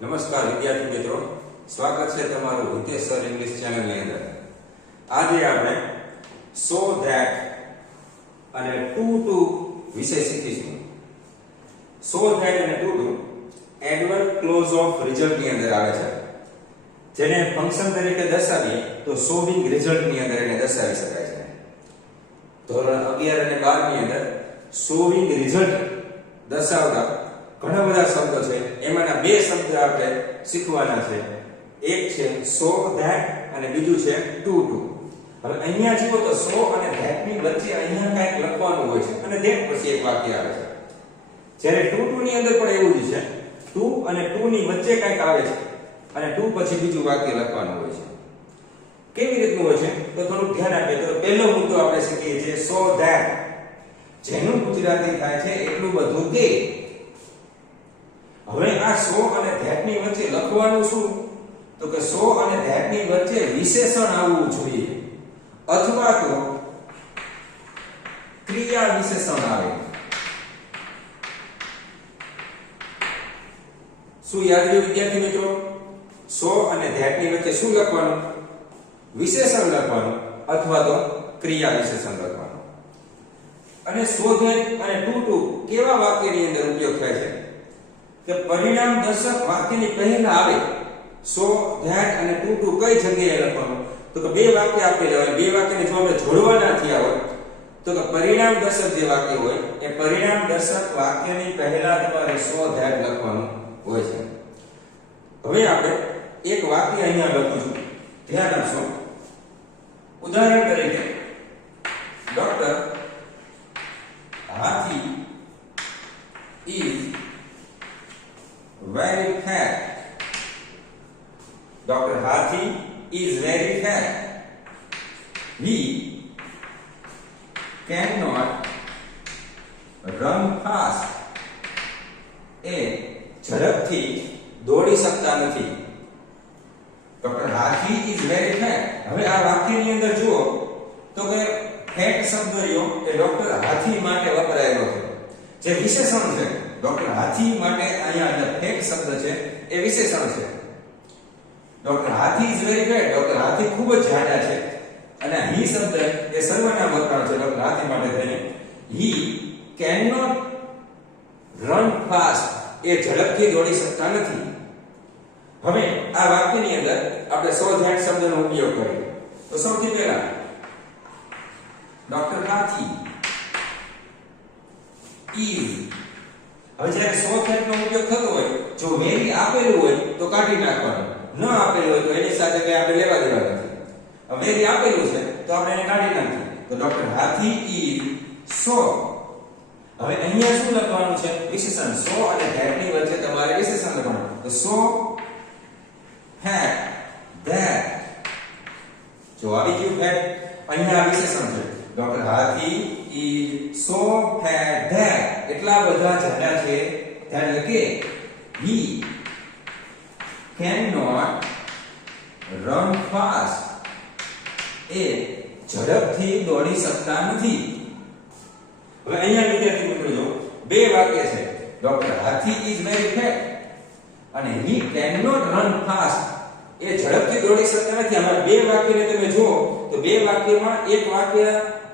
નમસ્કાર વિદ્યાર્થી મિત્રો, સ્વાગત છે તમારું હિતેશ સર ઇંગ્લિશ ચેનલ ની અંદર. આજે આપણે સો ધેટ અને ટુ ટુ વિષય શીખીશું. સો ધેટ અને too to adverb clause of result ની અંદર આવે છે, જેને ફંક્શન તરીકે દર્શાવીએ તો શોવિંગ રિઝલ્ટ ની અંદર એને દર્શાવી શકાય છે. ધોરણ 11 અને 12 ની અંદર શોવિંગ રિઝલ્ટ દર્શાવતા ઘણા બધા શબ્દો છે. એમાંના બે શબ્દ આપણે શીખવાના છે. એક છે સો ધેટ અને બીજું છે ટુ ટુ. હવે અહીંયા જુઓ તો સો અને ધેટ ની વચ્ચે અહીંયા કંઈક લખવાનું હોય છે અને ધેટ પછી એક વાક્ય આવે છે. જ્યારે ટુ ટુ ની અંદર પણ એવું જ છે. ટુ અને ટુ ની વચ્ચે કંઈક આવે છે અને ટુ પછી બીજું વાક્ય લખવાનું હોય છે. કેવી રીતનું હોય છે તો થોડું ધ્યાન આપીએ તો પહેલો મુદ્દો આપણે શીખીએ છીએ સો ધેટ, જેનું ગુજરાતી થાય છે એટલું બધું કે. હવે આ સો અને ધેટ ની વચ્ચે લખવાનું શું? તો કે સો અને ધેટ ની વચ્ચે વિશેષણ આવવું જોઈએ અથવા તો ક્રિયા વિશેષણ આવે. શું યાદ રહ્યું વિદ્યાર્થી મિત્રો? સો અને ધેટ ની વચ્ચે શું લખવાનું? વિશેષણ લખવાનું અથવા તો ક્રિયા વિશેષણ લખવાનું. અને સો ધેટ અને ટુ ટુ કેવા વાક્યની અંદર ઉપયોગ થાય છે કે પરિણામ દર્શક વાક્યની પહેલા આવે. સો ધેટ અને ટુ ટુ કઈ જગ્યાએ લખવાનું? તો કે બે વાક્ય આપેલા હોય, બે વાક્યને જો આપણે જોડવાના થયા હોય તો કે પરિણામ દર્શક જે વાક્ય હોય એ પરિણામ દર્શક વાક્યની પહેલા તમારે સો ધેટ લખવાનું હોય છે. હવે આપણે એક વાક્ય અહીંયા લખીશું, ધ્યાન આપશો. ઉદાહરણ તરીકે doctor Hathi is very fat. Dr. Hathi is very fat. He cannot run fast. એ ઝડપથી દોડી શકતા નથી. Doctor Hathi is very fat. હવે આ વાક્યની અંદર જુઓ તો કે ફેટ શબ્દ રહ્યો એ ડોક્ટર હાથી માટે વપરાયેલો છે, જે વિશેષણ છે. ડોક્ટર હાથી માટે અહીંયા જે ફેટ શબ્દ છે એ વિશેષણ છે. Doctor Hathi is very fat. Doctor Hathi ખૂબ જ જાડા છે અને he શબ્દ એ સર્વનામ વપરાય છે ડોક્ટર હાથી માટે થઈને. he cannot run fast. એ ઝડપથી દોડી શકતા નથી. હવે આ વાક્યની અંદર આપણે સો ધેટ શબ્દનો ઉપયોગ કરીએ તો સૌથી પહેલા ડોક્ટર હાથી is. હવે જ્યારે સો ધેટ નો ઉપયોગ થતો હોય, જો વેરી આપેલું હોય તો કાઢી નાખવાનું, ન આપેલું હોય તો એની સાથે કઈ આપણે લેવા દેવા નથી. હવે વેરી આપેલું છે તો આપણે એને કાઢી નાખીએ તો ડોક્ટર હાથી is so. હવે અહીંયા શું લખવાનું છે? વિશેષણ. સો અને ધેટ ની વચ્ચે તમારે વિશેષણ લખવાનું. તો સો hat that. જો આવી ગયું ફેટ, અહીંયા વિશેષણ છે. Doctor Hathi is so fat that. એટલા બધા જાડા છે એટલે કે he cannot run fast. એ ઝડપથી દોડી શકતા નથી. હવે અહીંયા વિદ્યાર્થી મિત્રો જો બે વાક્ય છે. Doctor Hathi is very fat અને he cannot run fast. એ ઝડપથી દોડી શકતા નથી. આમાં બે વાક્યને તમે જુઓ તો બે વાક્યમાં એક વાક્ય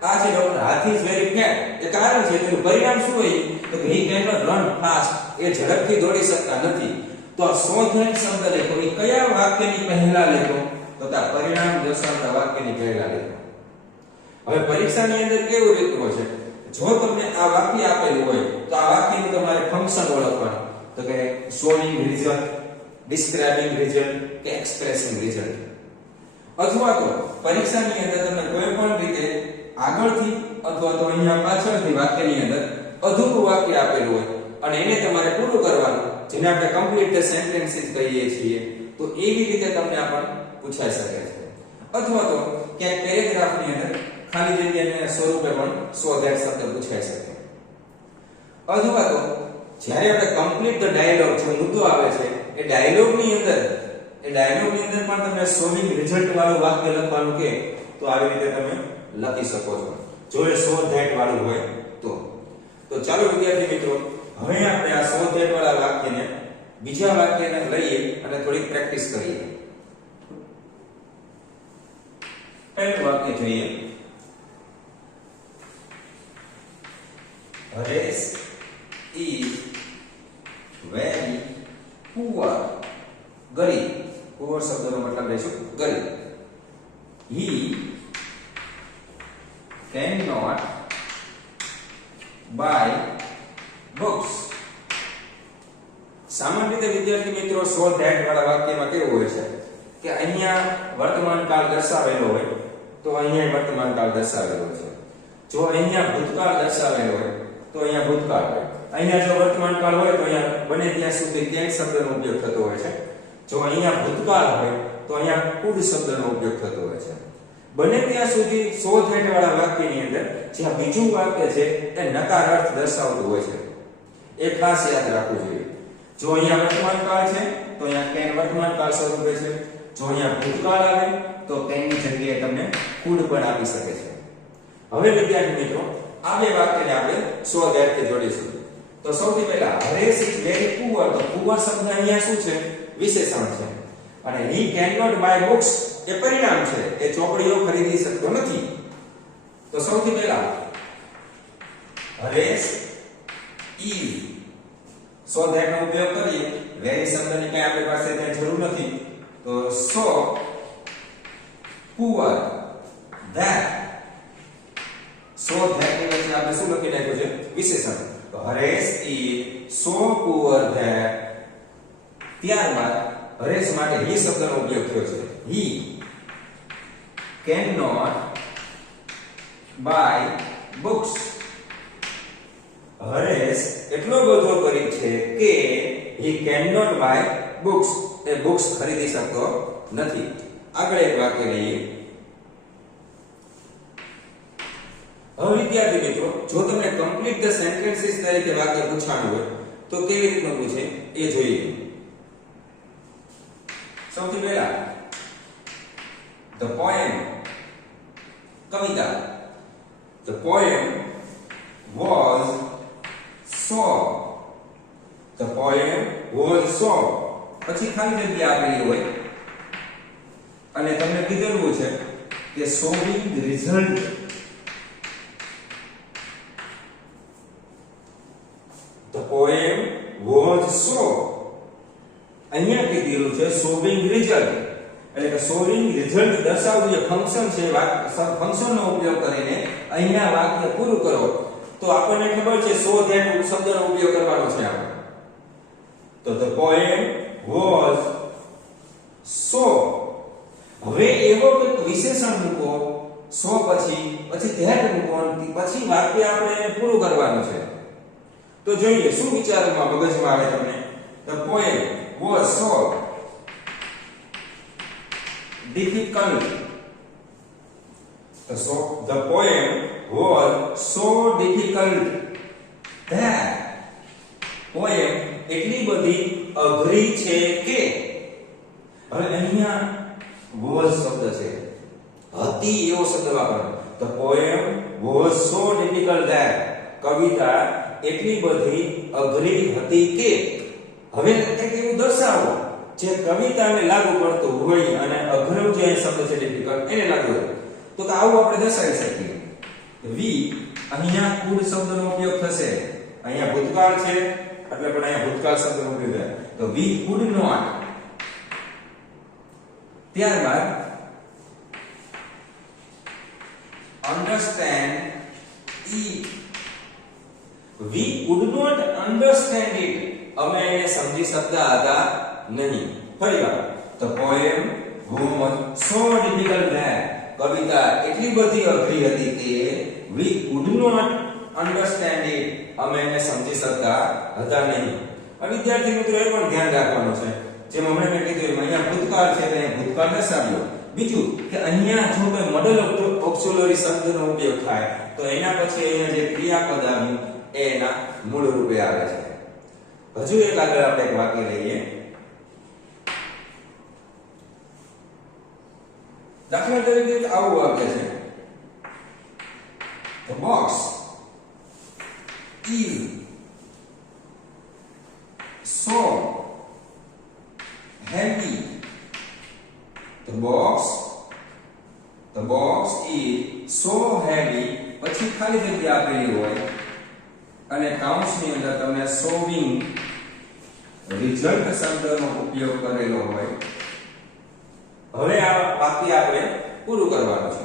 આ છે doctor Hathi is very fat. એ કારણ છે તેનું પરિણામ શું હોય તો કે he cannot run fast. એ ઝડપથી દોડી શકતા નથી. તો આ સો ધેટ શબ્દ લેખો એ કયા વાક્યની પહેલા લેખો? તો આ પરિણામ દર્શાવતા વાક્યની પહેલા લેખો. હવે પરીક્ષાની અંદર કેવું રીતનું હોય છે? જો તમને આ વાક્ય આપેલું હોય તો આ વાક્યનું તમારે ફંક્શન ઓળખવાનું. તો કે showing result, describing result કે expressing result. અથવા તો પરીક્ષાની અંદર તમને કોઈ પણ રીતે આગળથી અથવા તો અહીંયા પાછળથી વાક્યની અંદર અધૂરું વાક્ય આપેલું હોય અને એને તમારે પૂરું કરવાનું, જેને આપણે કમ્પ્લીટ ધ સેન્ટેન્સીસ કહીએ છીએ, તો એવી રીતે તમને આ પણ પૂછાઈ શકે છે. અથવા તો ક્યાંક પેરેગ્રાફની અંદર ખાલી જગ્યાને સ્વરૂપે પણ સો ધેટ શબ્દ પૂછાઈ શકે. અથવા તો જ્યારે આપણે કમ્પ્લીટ ધ ડાયલોગ જે મુદ્દો આવે છે એ ડાયલોગની અંદર પણ તમે શોવિંગ રિઝલ્ટ વાળું વાક્ય લખવાનું કે તો આવી રીતે તમે લખી શકો છો, જો એ સો ધેટ વાળું હોય તો. ચાલો વિદ્યાર્થી મિત્રો, હવે આપણે આ સો ધેટ વાળા વાક્યને બીજા વાક્યને લઈએ અને થોડી પ્રેક્ટિસ કરીએ. પહેલું વાક્ય જોઈએ. Haresh is very poor. ગરીબ. poor શબ્દનો મતલબ લેશું ગરીબ. He cannot buy books. સામાન્ય રીતે વિદ્યાર્થી મિત્રો so that વાળા વાક્યમાં કેવું હોય છે કે અહીંયા વર્તમાન કાળ દર્શાવેલો હોય તો અહીંયા વર્તમાન કાળ દર્શાવેલો છે. જો અહીંયા ભૂતકાળ દર્શાવેલો હોય તો અહીંયા ભૂતકાળ હોય. અહીંયા જો વર્તમાન કાળ હોય તો અહીંયા બને ત્યાં સુધી can શબ્દનો ઉપયોગ થતો હોય છે. જો અહીંયા ભૂતકાળ હોય તો અહીંયા could શબ્દનો ઉપયોગ થતો હોય છે. બને ત્યાં સુધી so that વાળા વાક્યની અંદર જ્યાં બીજું વાક્ય છે એ નકાર અર્થ દર્શાવતું હોય છે. એ ખાસ યાદ રાખવું જોઈએ. જો અહીંયા વર્તમાન કાળ છે તો અહીંયા can વર્તમાન કાળ સ્વરૂપે છે. જો અહીંયા ભૂતકાળ આવે તો can ની જગ્યાએ તમને could પણ આપી શકે છે. હવે વિદ્યાર્થી મિત્રો આ બે વાક્યને આપણે so that થી જોડીશું. તો સૌથી પહેલા હરેશ is very poor. તો poor શબ્દ અહીંયા શું છે? વિશેષણ છે. અને he cannot buy books એ પરિણામ છે. એ ચોપડીઓ ખરીદી શકતો નથી. તો સૌથી પહેલા હરેશ is so that નો ઉપયોગ કરીએ. very શબ્દની કઈ આપણી પાસે ત્યાં જરૂર નથી. તો so poor that so that ની વચ્ચે આપણે શું લખી નાખ્યું છે? વિશેષણ. તો Haresh is so poor that ત્યારબાદ હરેશ માટે he શબ્દનો ઉપયોગ થયો છે. he cannot buy books. Haresh એટલો બધો ગરીબ છે કે he cannot buy books. A books ખરીદી શકતો નથી. આગળ એક વાક્ય લઈએ. હવે વિદ્યાર્થી મિત્રો જો તમને કમ્પ્લીટ ધ સેન્ટેન્સીસ તરીકે વાક્ય પૂછવાનું હોય તો કેવી રીતનું પૂછે એ જોઈએ. સૌથી પહેલા the poem Kavita. the poem was so. the poem was so. પછી ખાલી જગ્યા આપેલી હોય અને તમને કીધેલું છે કે showing result. the poem was so. અહીંયા કીધેલું છે showing result એટલે કે showing result દર્શાવતું જે ફંક્શન છે ફંક્શનનો ઉપયોગ કરીને અહીંયા વાક્ય પૂરું કરો. તો આપણને ખબર છે so that શબ્દનો ઉપયોગ કરવાનો છે આપણે. તો the poem was so. હવે એવો એક વિશેષણ મૂકો so પછી that મૂકો પછી વાક્ય આપણે એને પૂરું કરવાનું છે. તો જોઈએ શું વિચારમાં મગજમાં આવે તમને. the poem was so difficult. So the poem was so difficult that poem એટલી બધી અઘરી છે કે. હવે અહીંયા was શબ્દ છે હતી એવો શબ્દ વાપરવાનો. the poem was so difficult that કવિતા એટલી બધી અઘરી હતી કે. હવે કંઈક એવું દર્શાવો જે કવિતાને લાગુ પડતું હોય અને અઘરો જે શબ્દ છે ડિફિકલ્ટ એને લાગુ હોય. તો આવું આપણે દર્શાવી શકીએ. વી અહીંયા કુડ શબ્દનો ઉપયોગ થશે. અહીંયા ભૂતકાળ છે એટલે પણ અહીંયા ભૂતકાળ શબ્દનો ઉપયોગ થાય. તો વી કુડ નોટ. ત્યારબાદ understand it. We could not understand it. અમે એને સમજી શકતા હતા નહીં. ફરીવાર the poem was so difficult that કવિતા એટલી બધી અઘરી હતી કે we could not understand it. અમે એને સમજી શકતા હતા નહીં. આ વિદ્યાર્થી મિત્રો એ પણ ધ્યાન રાખવાનું છે. જેમ હમણાં મેં કીધું એમ અહીંયા ભૂતકાળ છે તો અહીંયા ભૂતકાળ દર્શાવ્યો. બીજું કે અહીંયા જો કોઈ મોડલ ઓક્સિલરી શબ્દનો ઉપયોગ થાય તો એના પછી અહીંયા જે ક્રિયાપદ આવ્યું એ એના મૂળ રૂપે આવે છે. હજુ એક આગળ આપણે એક વાક્ય લઈએ. દાખલા તરીકે આવું વાક્ય છે. The box is so heavy. The box is so heavy. પછી ખાલી જગ્યા આપેલી હોય અને કાઉન્સની અંદર તમે સોવિંગ રિઝલ્ટ શબ્દનો ઉપયોગ કરેલો હોય. હવે આ વાક્ય આપણે પૂરું કરવાનું છે.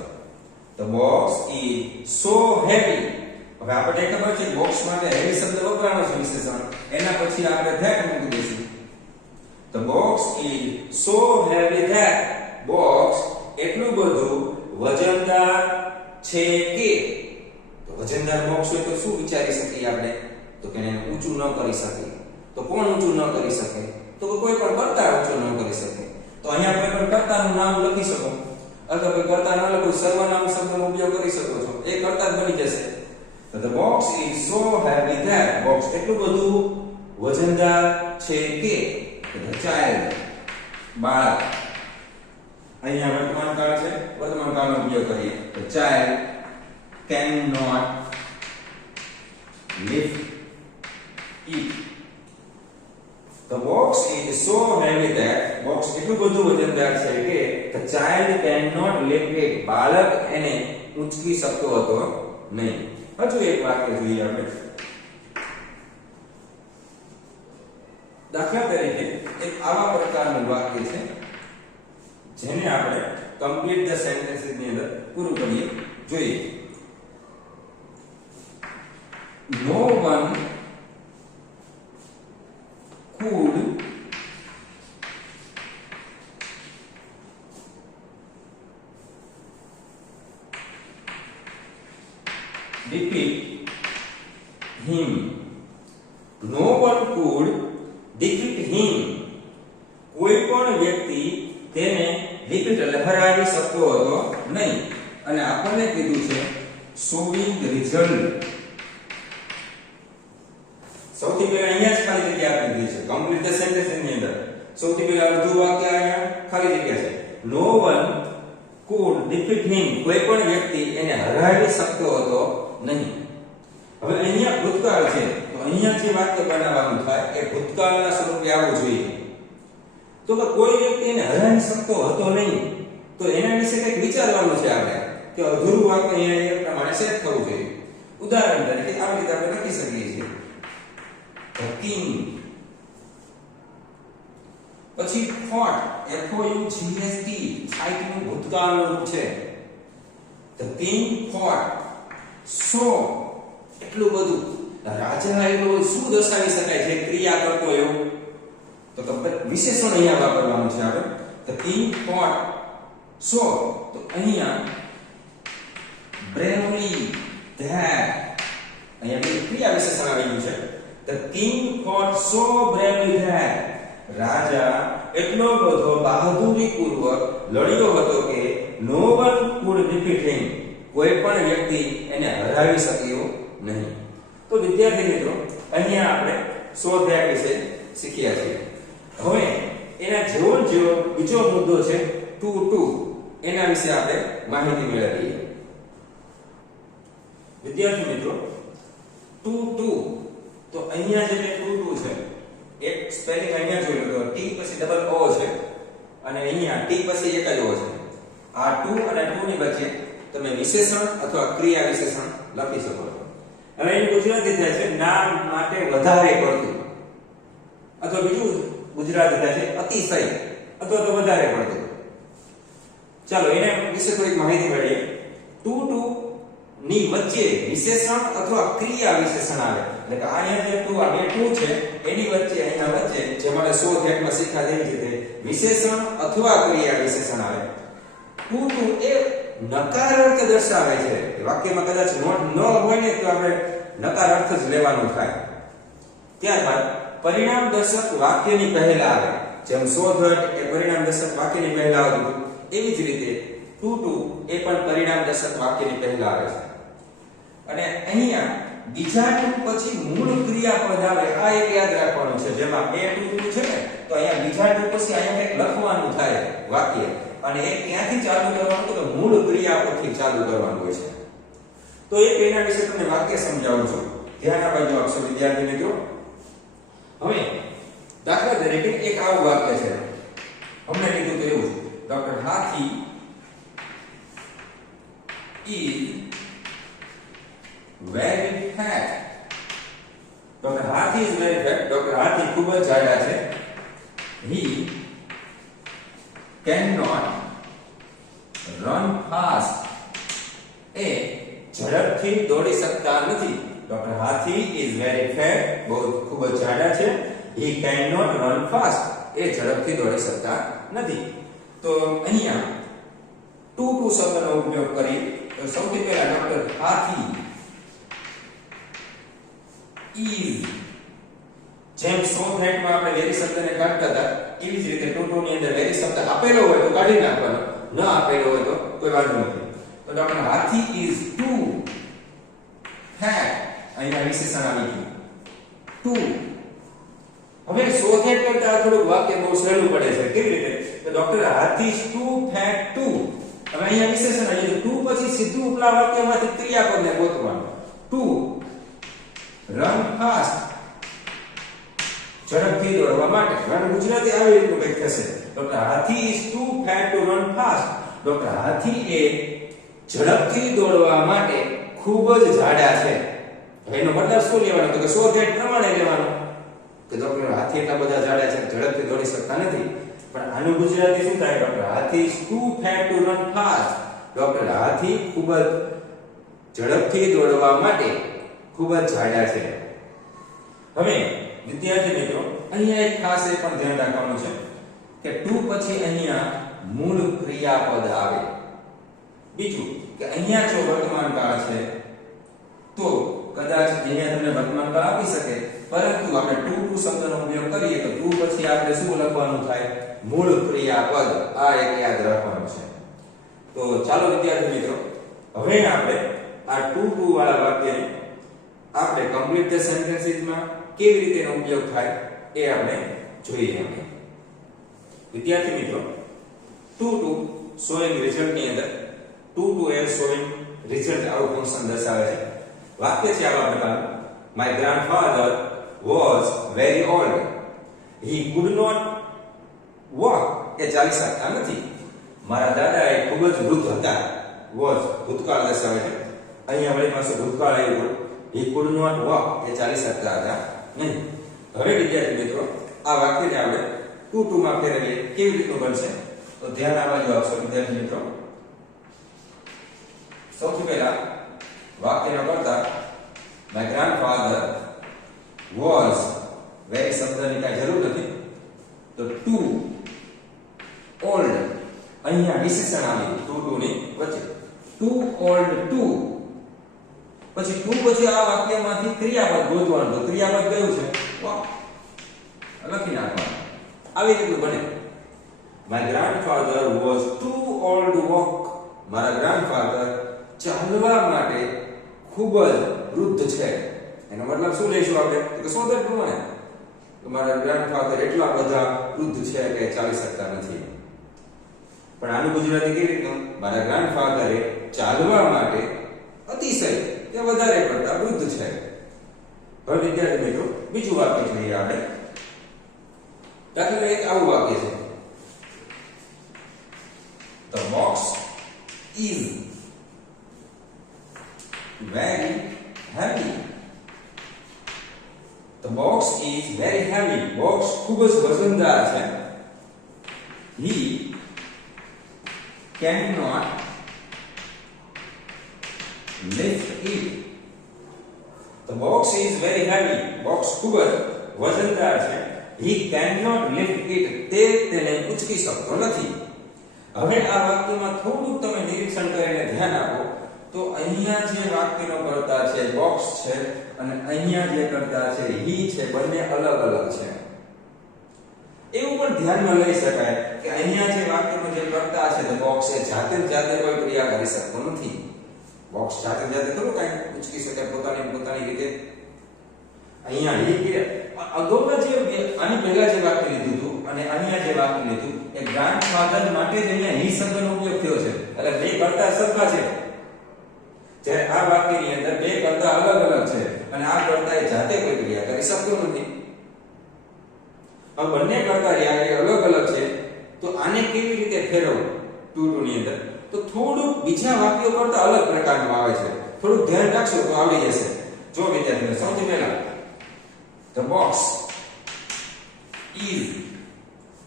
The box is so heavy. હવે આપણે ખબર છે બોક્સ માટે હેવી શબ્દ વપરાયો છે વિશેષણ, એના પછી આપણે that મૂકી દઈશું. The box is so heavy that box એટલું બધું વજનદાર છે કે. તો વજનદાર બોક્સ હોય તો શું વિચારી શકીએ આપણે? તો કે એને ઊંચું ન કરી શકીએ. તો કોણ ઊંચું ન કરી શકે? તો કોઈ પણ કર્તા ઊંચું ન કરી શકે. તો અહીંયા કોઈ પણ કર્તાનું નામ લખી શકો અથવા કોઈ કર્તા ન લખો સર્વનામ શબ્દનો ઉપયોગ કરી શકો છો. એ કર્તા જ બની જશે. તો the box is so heavy that box એટલું બધું વજનદાર છે કે the child બાળક. અહીંયા વર્તમાન કાળ છે, વર્તમાન કાળનો ઉપયોગ કરીએ. The child cannot lift it. The box is so heavy that box એટલું બધું વજનદાર છે કે the child cannot lift it. બાળક એને ઊંચકી શકતો હતો નહીં. હજુ એક વાક્ય જોઈએ આપણે. દાખલા તરીકે એક આવા પ્રકારનું વાક્ય છે જેને આપણે કમ્પ્લીટ ધ સેન્ટેન્સીસ ની અંદર પૂરું કરીએ. જોઈએ. No one could defeat him. No one could defeat him. કોઈ પણ વ્યક્તિ તેને ડિફીટ એટલે હરાવી શકતો હતો નહીં. અને આપણને કીધું છે શોવિંગ રિઝલ્ટ. સૌથી પહેલા અહીંયા જ ખાલી જગ્યા આપી દીધી છે કમ્પ્લીટ ધ સેન્ટેન્સ ની અંદર. સૌથી પહેલા અડધું વાક્ય અહીંયા ખાલી જગ્યા છે. નો વન could defeat him. કોઈ પણ વ્યક્તિ એને હરાવી શકતો હતો નહીં. હવે અહીંયા ભૂતકાળ છે તો અહીંયા જે વાક્ય બનાવવાનું થાય એ ભૂતકાળના સ્વરૂપે આવવું જોઈએ. તો કે કોઈ વ્યક્તિ એને હરાવી શકતો હતો નહીં, તો એના વિશે કંઈક વિચારવાનું છે આપણે કે અધૂરું વાક્ય અહીંયા એ પ્રમાણે સેટ થવું જોઈએ. ઉદાહરણ તરીકે આવી રીતે આપણે લખી શકીએ છીએ the king. પછી fought FOUGHT ફાઇટ નું ભૂતકાળનું રૂપ છે. the king fought. so એટલું બધું રાજા એનો શું દર્શાવી શકાય છે ક્રિયા કરતો એવું? તો વિશેષણ અહીંયા વાપરવાનું છે આપણે. the king fought so. તો અહીંયા bravely that અહીંયા ક્રિયા વિશેષણ આવેલું છે. the king fought so bravely that રાજા એટલો બધો બહાદુરીપૂર્વક લડ્યો હતો કે no one could defeat him. કોઈ પણ વ્યક્તિ એને હરાવી શક્યો નહીં. તો વિદ્યાર્થી મિત્રો અહીંયા આપણે so that વિશે શીખ્યા છીએ. હવે એના જેવો બીજો મુદ્દો છે to to. એના વિશે આપણે માહિતી મેળવીએ. વિદ્યાર્થી મિત્રો to to તો અહીંયા જે ટુ ટુ છે એક સ્પેલિંગ અહીંયા જોઈ લો. ટી પછી ડબલ ઓ છે અને અહીંયા ટી પછી એક જ ઓ છે. આ ટુ અને ટુ ની વચ્ચે તમે વિશેષણ અથવા ક્રિયા વિશેષણ લખી શકો છો. હવે એની ગુજરાતી થાય છે નામ માટે વધારે પડતું, અથવા બીજું ગુજરાતી થાય છે અતિશય અથવા તો વધારે પડતું. ચાલો એના વિશે થોડીક માહિતી મેળવીએ. ટુ ટુ ની વચ્ચે વિશેષણ અથવા ક્રિયા વિશેષણ આવે. એટલે કે અહીંયા જે ટુ આ બે ટુ છે એની વચ્ચે અહીંયા વચ્ચે જે મને 100 ધ્યાનમાં શીખા દેવી છે તે વિશેષણ અથવા ક્રિયા વિશેષણ આવે. ટુ ટુ એ નકાર અર્થ દર્શાવે છે. વાક્યમાં કદાચ નોટ ન હોય ને તો આપણે નકાર અર્થ જ લેવાનું થાય. ત્યારબાદ પરિણામ દર્શક વાક્યની પહેલા આવે. જેમ 100 એ પરિણામ દર્શક વાક્યની પહેલા આવતું એવી જ રીતે ટુ ટુ એ પણ પરિણામ દર્શક વાક્યની પહેલા આવે છે. અને અહીંયા બીજા ટુ પછી મૂળ ક્રિયાપદ આવે. આ એક યાદ રાખવાનું છે. જેમાં બે ટુ ટુ છે ને તો અહીંયા બીજા ટુ પછી અહીંયા કંઈક લખવાનું થાય વાક્ય, અને એ ક્યાંથી ચાલુ કરવાનું તો મૂળ ક્રિયાપદથી ચાલુ કરવાનું હોય છે. તો એક એના વિશે તમને વાક્ય સમજાવું છું, ધ્યાન આપજો આપશો વિદ્યાર્થી મિત્રો. હવે દાખલા તરીકે એક આવું વાક્ય છે cannot run fast એ ઝડપથી દોડી શકતા નથી. Doctor Hathi is very fat, બહુ ખૂબ જ જાડા છે. he cannot run fast એ ઝડપથી દોડી શકતા નથી. તો અહીંયા ટુ ટુ શબ્દનો ઉપયોગ કરી તો સૌથી પહેલા ડોક્ટર હાથી is જેમ સો ફેટમાં આપણે વેરી શબ્દને કાઢતા હતા એવી જ રીતે ટુ ટુ ની અંદર વેરી શબ્દ આપેલો હોય તો કાઢી નાખવાનો, ન આપેલો હોય તો કોઈ વાંધો નથી. તો doctor Hathi is too fat, અહીંયા વિશેષણ આવી ગયું ટુ. હવે સો ફેટ કરતા થોડું વાક્ય બહુ સહેલું પડે છે. કેવી રીતે? તો doctor Hathi is too fat to. હવે અહીંયા વિશેષણ આવી ગયું ટુ પછી સીધું ઉપલા વાક્યમાંથી ક્રિયાપદને ગોતવાનું. ટુ રન ફાસ્ટ ઝડપથી દોડવા માટે. રન ગુજરાતી આવી રીતનું કંઈક થશે. Doctor Hathi is too fat to run fast. Doctor Hathi એ ઝડપથી દોડવા માટે ખૂબ જ જાડા છે. એનો મતલબ શું લેવાનો? તો કે 100 ફેટ પ્રમાણે લેવાનો કે ડોક્ટર હાથી એટલા બધા જાડા છે ઝડપથી દોડી શકતા નથી. પણ આનું ગુજરાતી શું થાય? Doctor Hathi is too fat to run fast. Doctor Hathi ખૂબ જ ઝડપથી દોડવા માટે ખૂબ જ જાડા છે. હવે વિદ્યાર્થી મિત્રો અહીંયા એક ખાસ એ પણ ધ્યાન રાખવાનું છે કે ટુ પછી અહીંયા મૂળ ક્રિયાપદ આવે. બીજું કે અહીંયા જો વર્તમાન કાળ છે તો કદાચ અહીંયા તમને વર્તમાન કાળ આપી શકે, પરંતુ આપણે ટુ ટુ શબ્દનો ઉપયોગ કરીએ તો ટુ પછી આપણે શું લખવાનું થાય? મૂળ ક્રિયાપદ. આ એક યાદ રાખવાનું છે. તો ચાલો વિદ્યાર્થી મિત્રો હવે આપણે આ ટુ ટુ વાળા વાક્યને આપણે કમ્પ્લીટ ધ સેન્ટેન્સીસમાં કેવી રીતે એનો ઉપયોગ થાય એ આપણે જોઈએ. વિદ્યાર્થી મિત્રો ટુ ટુ શોઈંગ રિઝલ્ટ ની અંદર ટુ ટુ એ શોઈંગ રિઝલ્ટ આવું ફંક્શન દર્શાવે છે. વાક્ય છે આવા પ્રકારનું: my grandfather was very old, he could not walk એ ચાલી શકતા નથી. મારા દાદા એ ખૂબ જ વૃદ્ધ હતા. વોઝ ભૂતકાળ દર્શાવે છે. અહીંયા વળી પાસે ભૂતકાળ આવ્યું. હી કુડ નોટ વોક એ ચાલી શકતા હતા નહીં. હવે વિદ્યાર્થી મિત્રો આ વાક્યને આપણે ટુ ટુ માં ફેરવીએ. કેવી રીતનું બનશે? તો ધ્યાન આ બાજુ આપશો વિદ્યાર્થી મિત્રો. સૌથી પહેલા વાક્યનો કરતા માય ગ્રાન્ડફાધર વોઝ વેરી શબ્દની કાંઈ જરૂર નથી. તો ટુ ઓલ્ડ અહીંયા વિશેષણ આવી ટુ ટુ ની વચ્ચે. ટુ ઓલ્ડ ટુ પછી ટુ પછી આ વાક્યમાંથી ક્રિયાપદ ગોતવાનું. તો ક્રિયાપદ કયું છે? વોક. લખી નાખવાનું. આવી રીતનું બને. My grandfather was too old to walk. મારા ગ્રાન્ડફાધર ચાલવા માટે ખૂબ જ વૃદ્ધ છે. એનો મતલબ શું લઈશું આપણે? તો સો દેટ પ્રમાણે મારા ગ્રાન્ડફાધર એટલા બધા વૃદ્ધ છે કે ચાલી શકતા નથી. પણ આનું ગુજરાતી કેવી રીતનું? મારા ગ્રાન્ડફાધરે ચાલવા માટે અતિશય કે વધારે પડતા વૃદ્ધ છે. હવે વિદ્યાર્થી મિત્રો બીજું વાક્ય જોઈએ આપણે. દાખલા એક આવું વાક્ય છે: The box is very heavy. The box is very heavy. Box ખૂબ જ વજનદાર છે. He cannot lift it. The box is very heavy. Box ખૂબ જ વજનદાર છે. He cannot lift it. તે તેને ઉચકી શકતો નથી. હવે આ વાક્યમાં થોડુંક તમે નિરીક્ષણ કરીને ધ્યાન આપો તો અહીંયા જે વાક્યનો કર્તા છે બોક્સ છે અને અહીંયા જે કર્તા છે હી છે, બંને અલગ અલગ છે. એવું પણ ધ્યાનમાં લઈ શકાય કે અહીંયા જે વાક્યનો જે કર્તા છે તો બોક્સ એ જાતે કોઈ ક્રિયા કરી શકતો નથી. બોક્સ જાતે થોડું કાંઈ ઉચકી શકે પોતાની રીતે. અહીંયા હી કે અગાઉના જે આની પહેલા જે વાક્ય લીધું હતું અને અહીંયા જે વાક્ય લીધું એ ગ્રાન્ડફાધર માટે જ અહીંયા હી શબ્દનો ઉપયોગ થયો છે. એટલે બે કર્તા સરખા છે. જ્યારે આ વાક્યની અંદર બે કર્તા અલગ અલગ છે અને આ કર્તા એ જાતે કોઈ ક્રિયા કરી શકતો નથી. હવે બંને કર્તા રહ્યા એ અલગ અલગ છે તો આને કેવી રીતે ફેરવવું ટુ ટુ ની અંદર? તો થોડું બીજા વાક્યો કરતા અલગ પ્રકારનું આવે છે. થોડું ધ્યાન રાખશો તો આવડી જશે. જો વિદ્યાર્થીઓ સૌથી પહેલા the box is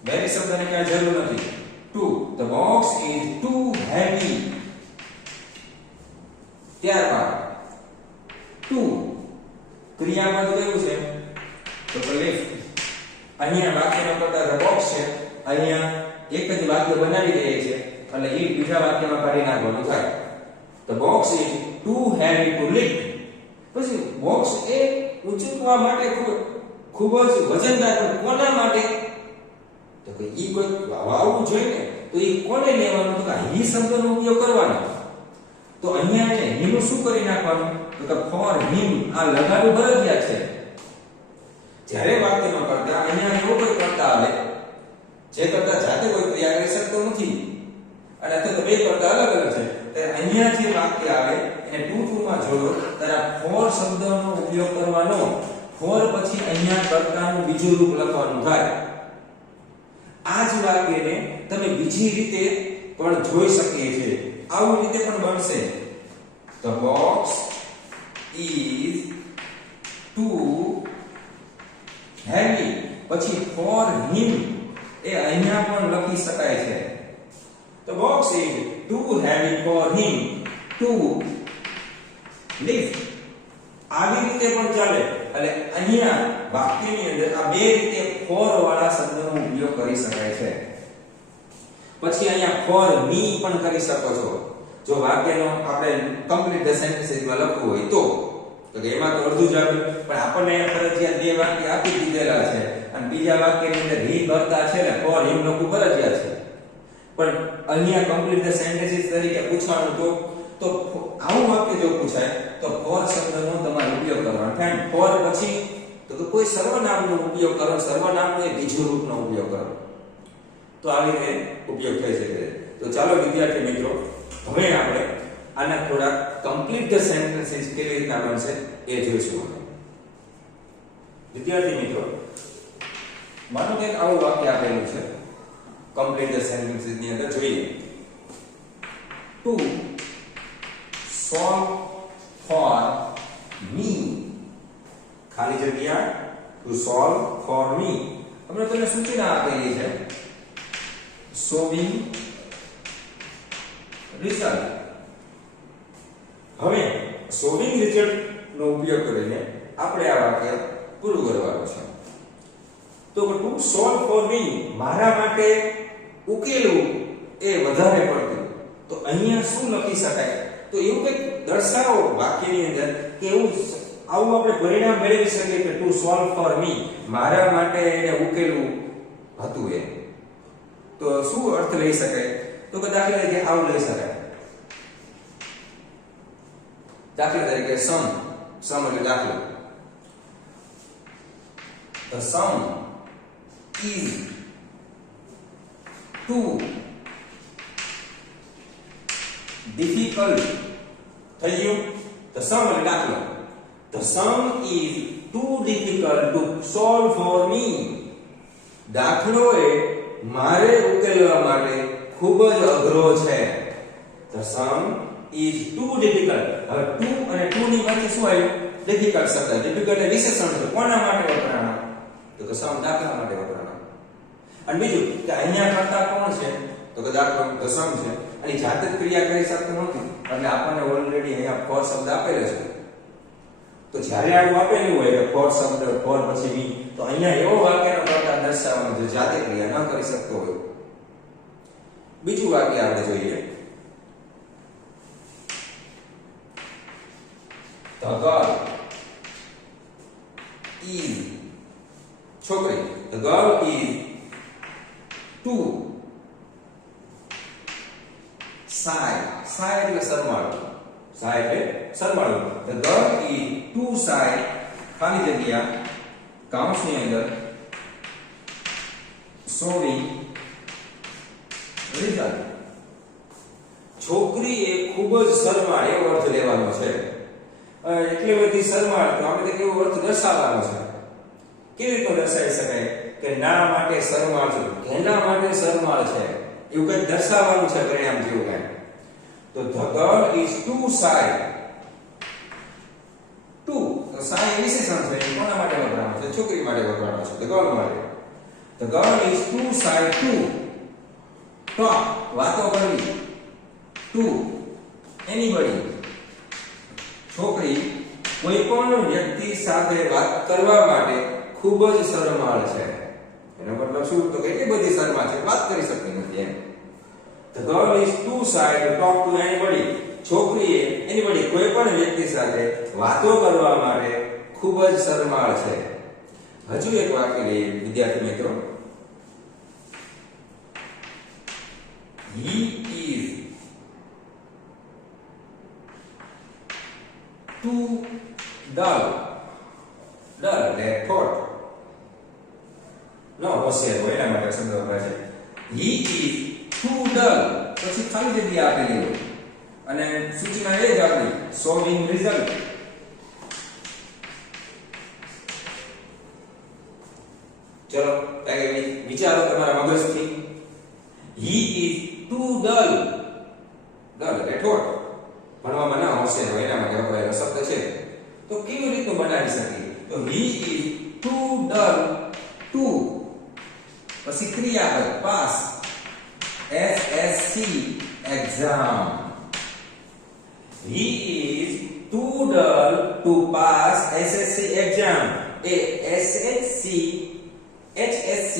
વેરી શબ્દને કાંઈ જરૂર નથી. Too, the box is too heavy. ત્યારબાદ ટુ ક્રિયાપદ કેવું છે? તો કે લિફ્ટ. અહીંયા વાક્યમાં કરતા ધ બોક્સ છે, અહીંયા એક જ વાક્ય બનાવી દઈએ છે એટલે એ બીજા વાક્યમાં કાઢી નાખવાનું થાય. The box is too heavy to lift. પછી બોક્સ એ ઉચકવા માટે ખૂબ જ વજનદાર, પણ કોના માટે? તો કે ઈ કોઈ વાવવું જોઈએ ને, તો ઈ કોને લેવાનું? તો કે હી શબ્દનો ઉપયોગ કરવાનો. તો અહીંયા છે હિમ શું કરી નાખવાનું? તો કે ફોર હિમ આ લગાડવું ફરજિયાત છે. જ્યારે વાક્યમાં કરતા અહીંયા એવો કોઈ કરતા આવે જે કરતા જાતે કોઈ ક્રિયા કરી શકતો નથી અને અથવા તો બે કરતા અલગ અલગ છે, ત્યારે અહીંયા જે વાક્ય આવે એને ટુ ટુ માં જોડો ત્યારે ફોર શબ્દનો ઉપયોગ કરવાનો. ફોર પછી અહીંયા કર્તાનું બીજું રૂપ લખવાનું થાય. આ જ વાક્યને તમે બીજી રીતે પણ જોઈ શકીએ છીએ. આવી રીતે પણ બનશે. The box is too heavy, પછી ફોર હિમ એ અહીંયા પણ લખી શકાય છે. The box is too heavy for him to lift. આવી રીતે પણ ચાલે. એટલે અહીંયા વાક્યની અંદર આ બે રીતે ફોર વાળા શબ્દનો ઉપયોગ કરી શકાય છે. પછી અહીંયા ફોર મી પણ કરી શકો છો. જો વાક્યનો આપણે કમ્પ્લીટ ધ સેન્ટેન્સીસમાં લખવું હોય તો કે એમાં તો અડધું જ આવે, પણ આપણને ફરજિયાત બે વાક્ય આપી દીધેલા છે અને બીજા વાક્યની અંદર હી કરતા છે ને ફોર હિમ લખવું ફરજિયાત છે. પણ અહીંયા કમ્પ્લીટ ધ સેન્ટેન્સીસ તરીકે પૂછવાનું તો આવું વાક્ય જો પૂછાય તો ફોર શબ્દનો તમારે ઉપયોગ કરવાનો. ફ્રેન્ડ ફોર પછી તો કોઈ સર્વનામનો ઉપયોગ કરો, સર્વનામનો એ બીજું રૂપનો ઉપયોગ કરો, તો આવી રીતે ઉપયોગ થઈ શકે. તો ચાલો વિદ્યાર્થી મિત્રો, હવે આપણે આના થોડા કમ્પ્લીટ ધ સેન્ટેન્સીસ કેવી રીતના બનશે એ જોઈશું. વિદ્યાર્થી મિત્રો, માનો કે આવું વાક્ય આપેલું છે કમ્પ્લીટ ધ સેન્ટેન્સીસ ની અંદર જોઈએ. ટુ solve for me, ખાલી જગ્યા to solve for me. આપણે તમને સૂચના આપેલી છે solving result. હવે solving result નો ઉપયોગ કરીને આપણે આ વાક્ય પૂરું કરવાનું છે. તો ટુ solve for me મારા માટે ઉકેલવું એ વધારે પડતું. તો અહીંયા શું લખી શકાય? તો એવું કંઈક દર્શાવો વાક્યની અંદર કે એવું આવું આપણે પરિણામ મેળવી શકીએ કે ટુ સોલ્વ ફોર મી મારા માટે એને ઉકેલવું હતું. એ તો શું અર્થ લઈ શકાય? તો કે દાખલા તરીકે આવું લઈ શકાય. દાખલા તરીકે સમ એટલે દાખલો. The sum is too difficult. થઈ ગયું? The sum એટલે દાખલો. The sum is too difficult to solve for me. દાખલો એ મારે ઉકેલવા માટે ખૂબ જ અઘરો છે. The sum is too difficult. હવે too અને too ની વચ્ચે શું આવ્યું? difficult શબ્દ. difficult એ વિશેષણ છે. કોના માટે વપરાણા? તો કે સમ દાખલા માટે વપરાણા. અને બીજું કે અહીંયા કરતા કોણ છે? તો કે દાખલો the sum છે. અને જાતે જ ક્રિયા કરી શકતો નથી એટલે આપણને ઓલરેડી અહીંયા ફોર શબ્દ આપેલો છે. તો જ્યારે આવું આપેલું હોય કે ફોર શબ્દ ફોર પછી મી, તો અહીંયા એવો વાક્યનો પ્રકાર દર્શાવવાનો છે જાતે ક્રિયા ન કરી શકતો હોય. બીજું વાક્ય આપણે જોઈએ. The girl is છોકરી. The girl is too shy. shy એટલે શરમાળું. shy એટલે શરમાળું. The girl is too shy ખાલી જગ્યા કૌંસની અંદર showing result. છોકરી એ ખૂબ જ શરમાળ એવો અર્થ લેવાનો છે. એટલે બધી શરમાળ તો આપણે કેવો અર્થ દર્શાવવાનો છે? કેવી રીતે દર્શાવી શકાય કે ના માટે શરમાળ છે, એના માટે શરમાળ છે, એવું કંઈક દર્શાવવાનું છે પરિણામ જેવું કંઈક. તો the girl is too shy. too તો shy વિશેષણ છે. કોના માટે વપરાવાનું છે? છોકરી માટે વપરાવાનું છે. the girl માટે. the girl is too shy to talk વાતો કરવી, ટુ એનીબડી છોકરી કોઈ પણ વ્યક્તિ સાથે વાત કરવા માટે ખૂબ જ શરમાળ છે. એનો મતલબ શું? તો કેટલી બધી શરમા છે, વાત કરી શકતી નથી એમ. The girl is too shy to talk to anybody. છોકરીએ એનીબડી કોઈ પણ વ્યક્તિ સાથે વાતો કરવા માટે ખૂબ જ શરમાળ છે. હજુ એક વાક્ય લઈએ વિદ્યાર્થી મિત્રો. He is too dull. Dull એટલે thought. No, હોશિયાર હોય એના માટે શબ્દ વપરાય છે. He is too dull. પછી ખાલી જગ્યા આપેલી હોય અને સૂચના એ જ આપણી showing result. ચલો વિચારો તમારા મગજથી. He is too dull. dull એટલે ઠોઠ. ભણવામાં ના હોશિયાર હોય એના માટે વપરાયેલો શબ્દ છે. તો કેવી રીતે બનાવી શકીએ? તો he is too dull to પછી ક્રિયાપદ pass SSC exam. He is too dull to pass SSC exam. SSC HSC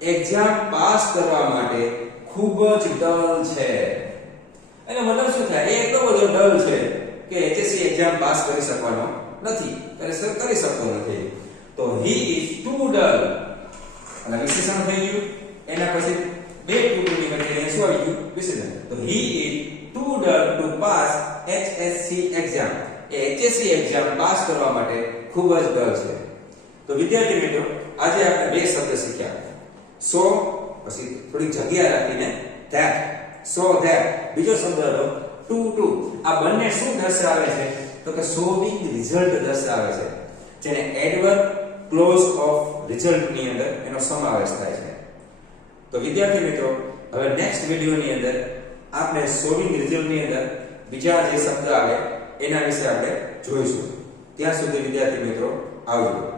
exam pass કરવા માટે ખૂબ જ ડલ છે. એનો મતલબ શું થાય? એ એટલો બધો ડલ છે કે HSC એક્ઝામ પાસ કરી શકવાનો નથી, કરી શકતો નથી. તો he is too dull અને વિશેષણ થઈ ગયું. એના પછી બે ટુકડી કરીને શું આવી ગયું? વિશેષણ. તો he is too dull to pass HSC exam. A HSC exam pass કરવા માટે ખૂબ જ ડલ છે. તો વિદ્યાર્થી મિત્રો, આજે આપણે બે શબ્દ શીખ્યા. સો પછી થોડી જગ્યા રાખીને that. So that. બીજો શબ્દ હતો ટુ. આ બંને શું દર્શાવે છે? તો કે શોવિંગ રિઝલ્ટ દર્શાવે છે, જેને એડવર્બ ક્લોઝ ઓફ રિઝલ્ટ ની અંદર એનો સમાવેશ થાય છે. તો વિદ્યાર્થી મિત્રો, હવે નેક્સ્ટ વિડિયોની અંદર આપણે શોવિંગ રિઝલ્ટ ની અંદર બીજા જે શબ્દ આવે એના વિશે આપણે જોઈશું. ત્યાં સુધી વિદ્યાર્થી મિત્રો આવજો.